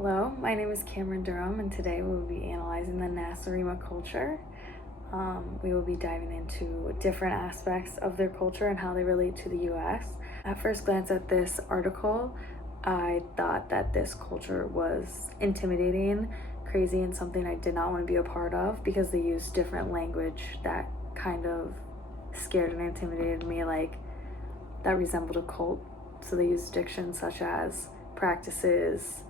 Hello, my name is Cameron Durham, and today we will be analyzing the Nacirema culture. We will be diving into different aspects of their culture and how they relate to the US. At first glance at this article, I thought that this culture was intimidating, crazy, and something I did not want to be a part of because they use different language that kind of scared and intimidated me, like that resembled a cult. So they use diction such as practices,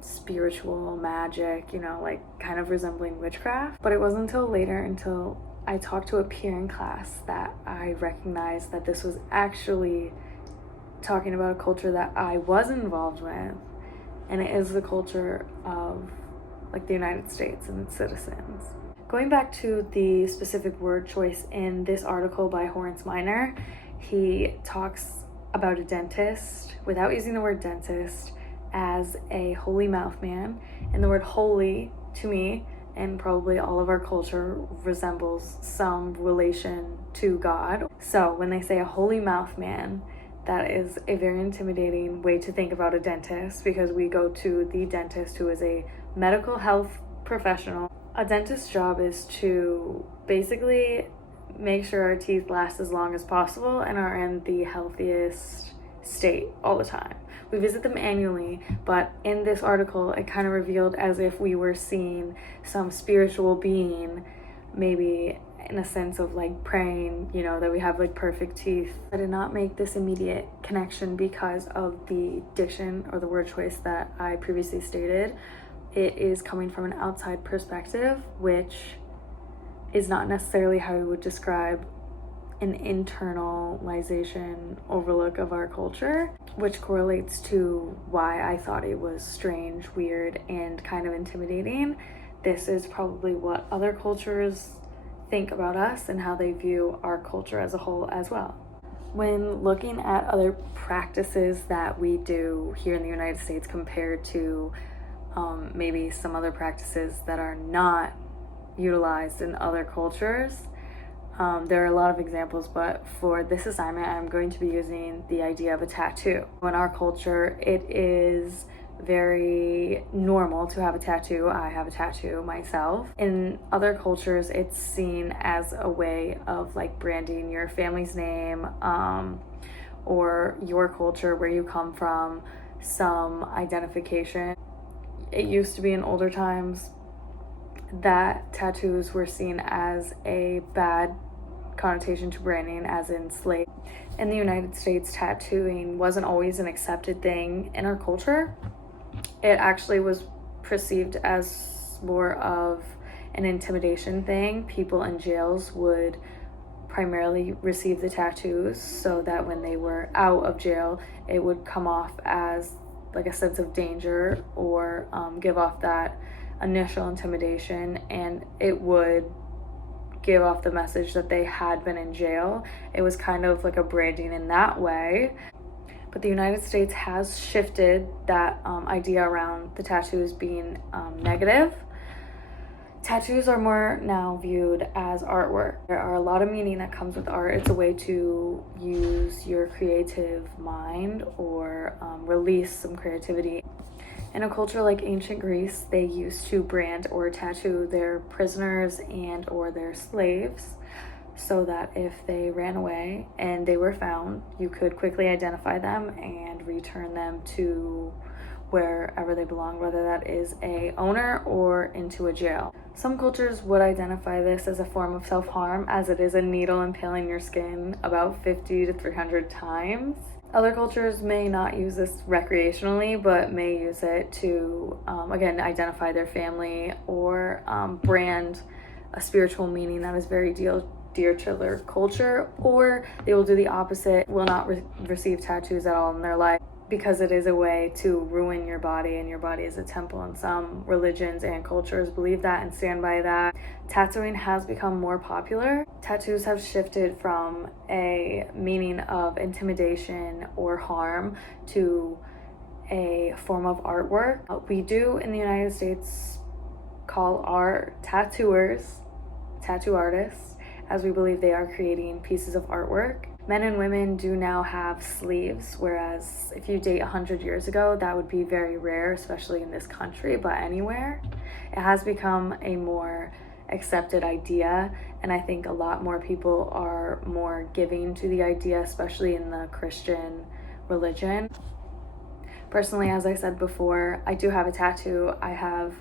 spiritual magic, like kind of resembling witchcraft. But it wasn't until later, until I talked to a peer in class, that I recognized that this was actually talking about a culture that I was involved with, and it is the culture of like the United States and its citizens. Going back to the specific word choice in this article by Horace Minor, he talks about a dentist without using the word dentist as a holy mouth man, and the word holy to me and probably all of our culture resembles some relation to God. So when they say a holy mouth man, that is a very intimidating way to think about a dentist, because we go to the dentist who is a medical health professional. A dentist's job is to basically make sure our teeth last as long as possible and are in the healthiest state all the time. We visit them annually, but in this article it kind of revealed as if we were seeing some spiritual being, maybe in a sense of like praying, that we have like perfect teeth. I did not make this immediate connection because of the diction or the word choice that I previously stated. It is coming from an outside perspective, which is not necessarily how we would describe an internalization overlook of our culture, which correlates to why I thought it was strange, weird, and kind of intimidating. This is probably what other cultures think about us and how they view our culture as a whole as well. When looking at other practices that we do here in the United States compared to maybe some other practices that are not utilized in other cultures, there are a lot of examples, but for this assignment, I'm going to be using the idea of a tattoo. In our culture, it is very normal to have a tattoo. I have a tattoo myself. In other cultures, it's seen as a way of like branding your family's name, or your culture, where you come from, some identification. It used to be in older times that tattoos were seen as a bad connotation to branding, as in slave. In the United States, tattooing wasn't always an accepted thing in our culture. It actually was perceived as more of an intimidation thing. People in jails would primarily receive the tattoos so that when they were out of jail, it would come off as like a sense of danger, or give off that initial intimidation, and it would give off the message that they had been in jail. It was kind of like a branding in that way. But the United States has shifted that idea around the tattoos being negative. Tattoos are more now viewed as artwork. There are a lot of meaning that comes with art. It's a way to use your creative mind or release some creativity. In a culture like ancient Greece, they used to brand or tattoo their prisoners and or their slaves, so that if they ran away and they were found, you could quickly identify them and return them to wherever they belong, whether that is a owner or into a jail. Some cultures would identify this as a form of self-harm, as it is a needle impaling your skin about 50 to 300 times. Other cultures may not use this recreationally, but may use it to, again, identify their family or brand a spiritual meaning that is very dear to their culture, or they will do the opposite, will not receive tattoos at all in their life, because it is a way to ruin your body, and your body is a temple, and some religions and cultures believe that and stand by that. Tattooing has become more popular. Tattoos have shifted from a meaning of intimidation or harm to a form of artwork. We do in the United States call our tattooers tattoo artists, as we believe they are creating pieces of artwork. Men and women do now have sleeves, whereas if you date 100 years ago, that would be very rare, especially in this country, but anywhere. It has become a more accepted idea, and I think a lot more people are more giving to the idea, especially in the Christian religion. Personally, as I said before, I do have a tattoo. I have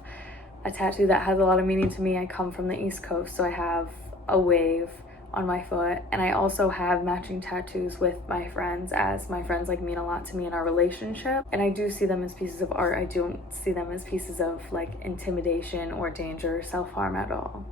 a tattoo that has a lot of meaning to me. I come from the East Coast, so I have a wave on my foot, and I also have matching tattoos with my friends, as my friends like mean a lot to me in our relationship, and I do see them as pieces of art. I don't see them as pieces of like intimidation or danger or self-harm at all.